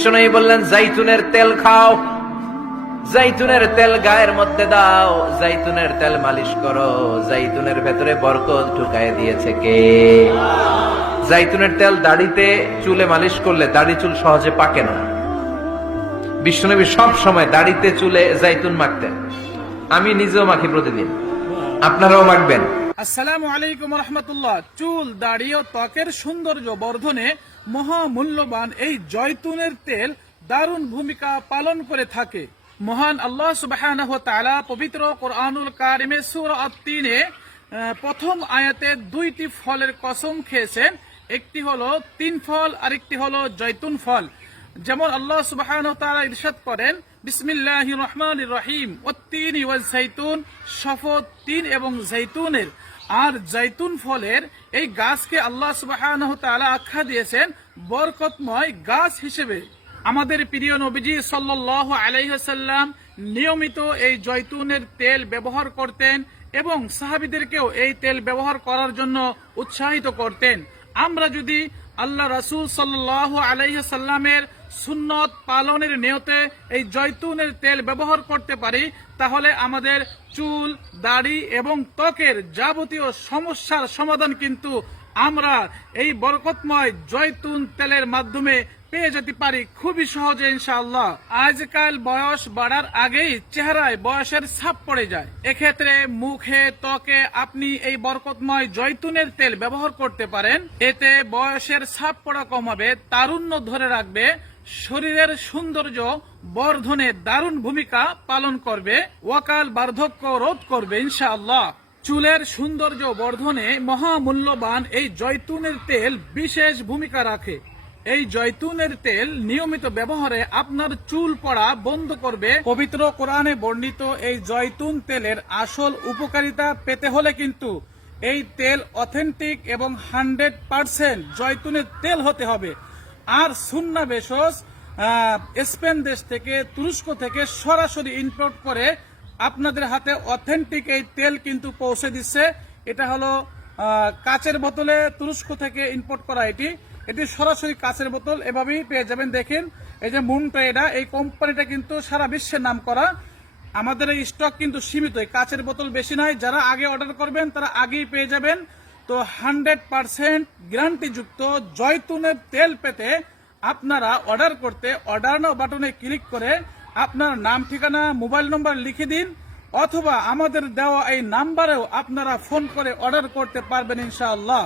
বিশ্বনবী বললেন জাইতুনের তেল খাও, জাইতুনের তেল গায়ের মধ্যে দাও, জাইতুনের তেল মালিশ করো, জাইতুনের ভেতরে বরকত ঢুকায় দিয়েছে কে? জাইতুনের তেল দাড়িতে চুলে মালিশ করলে দাড়ি চুল সহজে পাকে না। বিশ্বনবী সব সময় দাড়িতে চুলে জাইতুন মাখতেন। আমি নিজেও মাখি প্রতিদিন, আপনারাও মাখবেন। আসসালামু আলাইকুম রাহমাতুল্লাহ। চুল, দাড়ি ও ত্বকের সৌন্দর্য বর্ধনে মহামূল্যবান এই জয়তুনের তেল দারুণ ভূমিকা পালন করে থাকে। মহান আল্লাহ সুবহানাহু ওয়া তাআলা পবিত্র কোরআনুল কারিমে সূরা আত-তিনে প্রথম আয়াতে দুইটি ফলের কসম খেয়েছেন। একটি হলো তিন ফল, আরেকটি হলো জয়তুন ফল। যেমন আল্লাহ সুবহানাহু ওয়া তাআলা ইরশাদ করেন, বিসমিল্লাহির রহমানির রহিম, ওয়াত-তিনি ওয়াজ-যাইতুন, শপথ তিন এবং জৈতুনের। আর জৈতুন ফলের এই গাছকে আল্লাহ সুবহানাহু ওয়া তাআলা আখ্যা দিয়েছেন বরকতময় গাছ হিসেবে। আমাদের প্রিয় নবীজি সাল্লাল্লাহু আলাইহি ওয়াসাল্লাম নিয়মিত এই জৈতুনের তেল ব্যবহার করতেন এবং সাহাবীদেরকেও এই তেল ব্যবহার করার জন্য উৎসাহিত করতেন। আমরা যদি আল্লাহ রাসূল সাল্লাল্লাহু আলাইহি ওয়াসাল্লামের সুন্নত পালনের নিয়তে এই জয়তুনের তেল ব্যবহার করতে পারি, তাহলে আমাদের চুল, দাড়ি এবং ত্বকের যাবতীয় সমস্যার সমাধান কিন্তু আমরা এই বরকতময় জয়তুন তেলের মাধ্যমে পেয়ে যেতে পারি খুবই সহজে ইনশাআল্লাহ। আজকাল বয়স বাড়ার আগেই চেহারায় বয়সের ছাপ পড়ে যায়। এক্ষেত্রে মুখে, ত্বকে আপনি এই বরকতময় জয়তুনের তেল ব্যবহার করতে পারেন। এতে বয়সের ছাপ পড়া কমাবে, তারুণ্য ধরে রাখবে, শরীরের সৌন্দর্য বর্ধনে দারুণ ভূমিকা পালন করবে, ওয়াকাল বার্ধক্য রোধ করবে ইনশাআল্লাহ। চুলের সৌন্দর্য বর্ধনে মহামূল্যবান এই জয়তুনের তেল বিশেষ ভূমিকা রাখে। এই জয়তুনের তেল নিয়মিত ব্যবহারে আপনার চুল পড়া বন্ধ করবে। পবিত্র কোরআনে বর্ণিত এই জয়তুন তেলের আসল উপকারিতা পেতে হলে কিন্তু এই তেল অথেন্টিক এবং 100% জয়তুনের তেল হতে হবে। আর সুন্নাহ ভেষজ স্পেন দেশ থেকে, তুরস্ক থেকে সরাসরি ইম্পোর্ট করে আপনাদের হাতে অথেন্টিক এই তেল কিন্তু পৌঁছে দিচ্ছে। এটা হলো কাচের বোতলে তুরস্ক থেকে ইম্পোর্ট করা। এটি সরাসরি কাচের বোতল, এভাবেই পেয়ে যাবেন। দেখেন এই যে মুনটাইডা, এই কোম্পানিটা কিন্তু সারা বিশ্বের নাম করা। আমাদের এই স্টক কিন্তু সীমিত, এই কাচের বোতল বেশি নাই। যারা আগে অর্ডার করবেন তারা আগেই পেয়ে যাবেন। তো 100% গ্যারান্টিযুক্ত জয়তুনের তেল পেতে আপনারা অর্ডার করতে অর্ডার নাও বাটনে ক্লিক করে আপনার নাম, ঠিকানা, মোবাইল নম্বর লিখে দিন, অথবা আমাদের দেওয়া এই নাম্বারেও আপনারা ফোন করে অর্ডার করতে পারবেন ইনশাআল্লাহ।